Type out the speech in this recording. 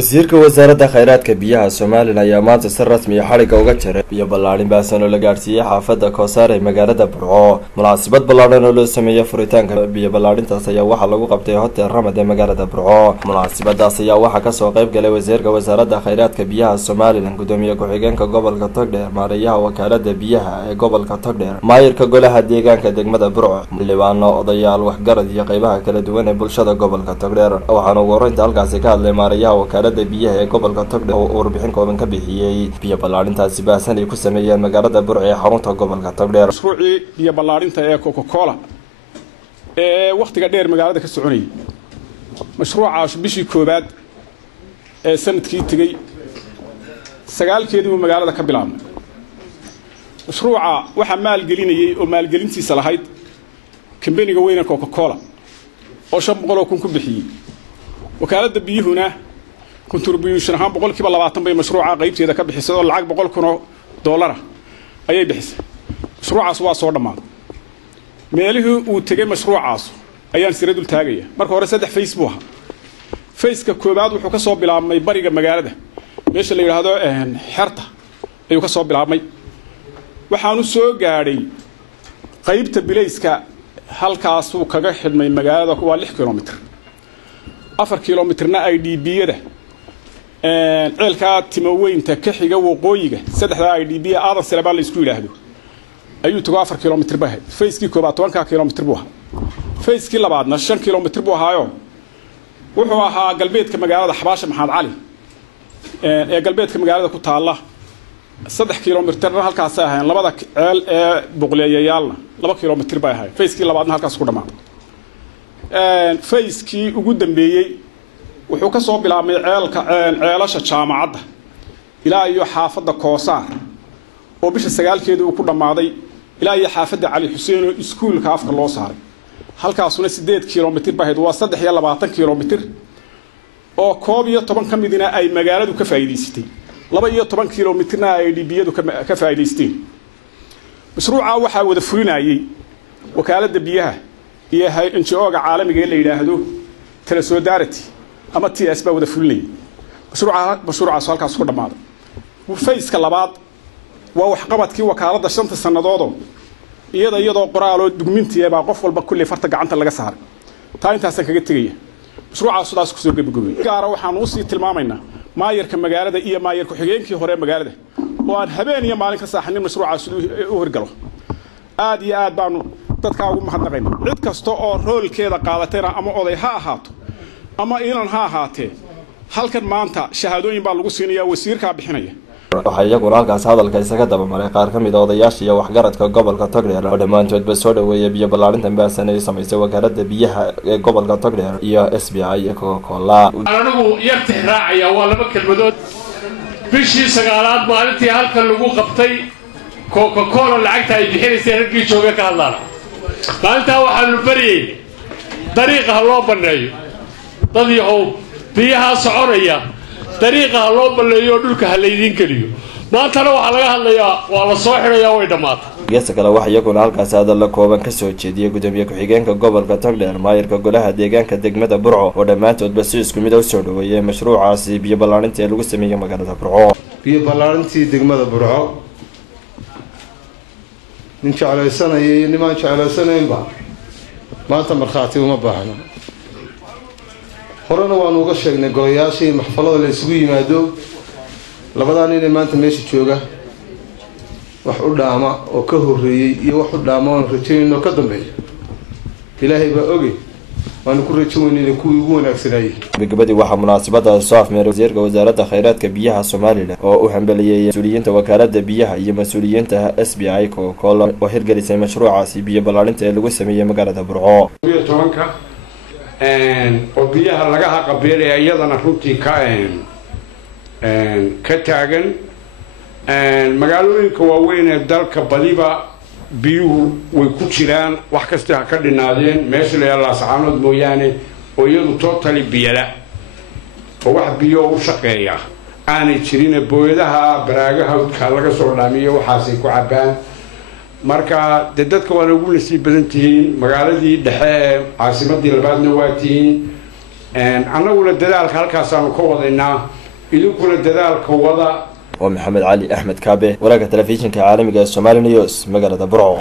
wasiirka wasaaradda khayraadka biyaha Soomaaliland ayaa maanta si rasmi ah xariga uga jaray biyo ballaarin baasan oo la gaarsiiyay xaafadda Koosaar ee magaalada Burco. Munaasabad ballaaran oo loo sameeyay furitaanka biyo ballaarintaas ayaa waxaa lagu qabtay Hotel Ramad ee magaalada Burco. Munaasabadaas ayaa waxaa ka soo qayb galay wasiirka wasaaradda khayraadka biyaha Soomaaliland, gudoomiye ku-xigeenka gobolka Togdheer, maareeyaha wakaaladda biyaha ee gobolka Togdheer, maayirka golaha deegaanka degmada Burco, xildhibaano, odayaal, waxgarad iyo qaybaha kala duwan ee bulshada gobolka Togdheer. Waxaana ugu horreynta halkaasi ka hadlay maareeyaha wakaaladda biyaha ee gobolka Togdheer oo warbixin kooban ka bixiyay biyo ballaarintaasi baasan ay ku sameeyeen magaalada Burco ee xarunta gobolka Togdheer. Mashruucii biyo ballaarinta ee Coca-Cola ee waqtiga dheer magaalada ka soconayay. Mashruucaas bishii koobaad ee sanadkii tagay sagaalkeedii magaalada ka bilaabmay. Mashruuca waxa maalgelinayay oo maalgelintiisa lahayd kambaniga weyn ee Coca-Cola oo 500 kun ku bixiyay. wakaaladda biyuhuna contribution ahaan 20% bay mashruuca qaybteeda ka bixisay oo lacag $100,000 ayay bixisay. mashruucaas waa soo dhamaaday. meelihii uu tagay mashruucaas ayaan sirad dul taagaya. marka hore 3 Facebook ah. Faceka koobaad wuxuu ka soo bilaabmay bariga magaalada meesha la yiraahdo xerta ayuu ka soo bilaabmay. waxaanu soo gaadhay qaybta bilayska halkaas uu kaga xidhmay magaalada waa 6 kilomitir. 4 kilomitirna IDB-yada ceelka Timoweynta ka xiga waqooyiga 3 IDB aadan Salebaan la isku yiraahdo ayuu tago 4 kilomitir bahay. Facekii koobaad 10 kilomitir buu ahaa. Facekii labaadna 5 kilomitir buu ahaayo wuxuu ahaa galbeedka magaalada Xabaasha Maxamed Cali ee galbeedka magaalada ku taala 3 kilomitirna halkaas ahayn labada ceel ee boqoleeyayaalna 2 kilomitir bay ahayd. Facekii labaadna halkaas ku dhamaaday. Facekii ugu dambeeyay wuxuu ka soo bilaabmay ceelasha jaamacadda ilaa iyo xaafadda Koosaar oo bisha 9keedii uu ku dhamaaday ilaa iyo xaafadda Cali Xuseen oo iskuulka afka loo saaray. halkaasuna 8 kilomitir bahayd waa 23 kilomitir oo 12 ka midina ay magaaladu ka faa'iideysatay 12 kilomitirna ay IDB-yadu ka faa'iideysteen. mashruuca waxa wada fulinayay wakaaladda biyaha iyo NGO-ga caalamiga ee la yiraahdo Solidarity ama TS baa wada fulinay. mashruucaas halkaas ku dhamaaday. Faceka labaad waa wax qabadkii wakaaladda 5 sanadood iyadoo qoraalo dukumeenti ah qof walba kulli farta gacanta laga saaray. taa intaas kaga tagay. mashruucaas sidaas ku soo gabagabay. gaar waxaan u sii tilmaamaynaa maayirka magaalada iyo maayir ku-xigeenkii hore magaalada oo aan habeen iyo maalin ka saaxanin mashruucaas u hirgalo. aad iyo aad baanu dadka ugu mahadnaqaynaa. cid kasta oo roolkeeda qaadatayna ama oday ha ahaato ama inan ha ahaatee halkan maanta shahaadooyin baa lagu siinayaa wasiirka bixinaya. waxaa iyaguna halkaas hadalka isaga daba maray qaar ka mid ah odayaasha iyo waxgaradka gobolka Togdheer oo dhammaantoodba soo dhaweeyay biyo ballaarintan baasan ay samaysay wakaaladda biyaha ee gobolka Togdheer iyo SBI iyo Coca-Cola. anigu yartix raacaya waa laba kelmadood. bishii 9aad maalintii halkan lagu qabtay Coca-Cola lacagta ay bixinaysay ragii jooga ka hadlaan. maalinta waxaa lu bariyay dariiqa loo baneeyo dad yahow biyaha soconaya dariiqa loo baleeyo dhulka haleydin kaliyo. maantana waxa laga hadlayaa waa la soo xirayaa way dhamaatay. geesta kale waxa iyaguna halkaas hadal la kooban ka soo jeediyay gudoomiye ku-xigeenka gobolka Togdheer, maayirka golaha deegaanka degmada Burco oo dhammaantoodba si isku mid ah u soo dhaweeyay mashruucaasi biyo ballaarinta ee lagu sameeyay magaalada Burco. biyo ballaarintii degmada Burco nin jeclaysanayay nimaan jeclaysanaynba maanta markhaati uma baahna. horena waan uga sheegnay golayaashii maxfalada la isugu yimaado labadan inay maanta meesha jooga wax u dhaama oo ka horeeyay iyo wax u dhaama oo rajaynayno ka dambeeyo ilaahay baa ogey waan ku rajaynaynaa kuwii ugu wanaagsanayay. gabadhii waxa munaasabada soo afmeeray wasiirka wasaaradda khayraadka biyaha Soomaaliland oo u hambaliyay mas'uuliyiinta wakaaladda biyaha iyo mas'uuliyiinta SBI Coca-Cola oo hirgelisay mashruucaasi biyo ballaarinta ee lagu sameeyay magaalada Burco. oo biyaha laga haqabeelay iyadana runtii ka taagan magaalooyinka waaweyn ee dalka badiba biyuhu way ku jiraan wax kasta ka dhinaadeen meesha la yaalaa saxanood mooyaane oo iyadu totally biyala oo wax biyo u shaqeeya aanay jirin booyadaha baraagaha ka laga soo dhaamiyo waxaasay ku cabaan. marka dadka waa ugu nasiib badan tihiin magaaladii dhexe caasimadii labaadna waa tihiin annaguna dadaalka halkaasaanu ka wadaynaa idinkuna dadaalka wada ومحمد علي أحمد كابه وراك تلفزيون كعالمي Somali News مقالة برعو.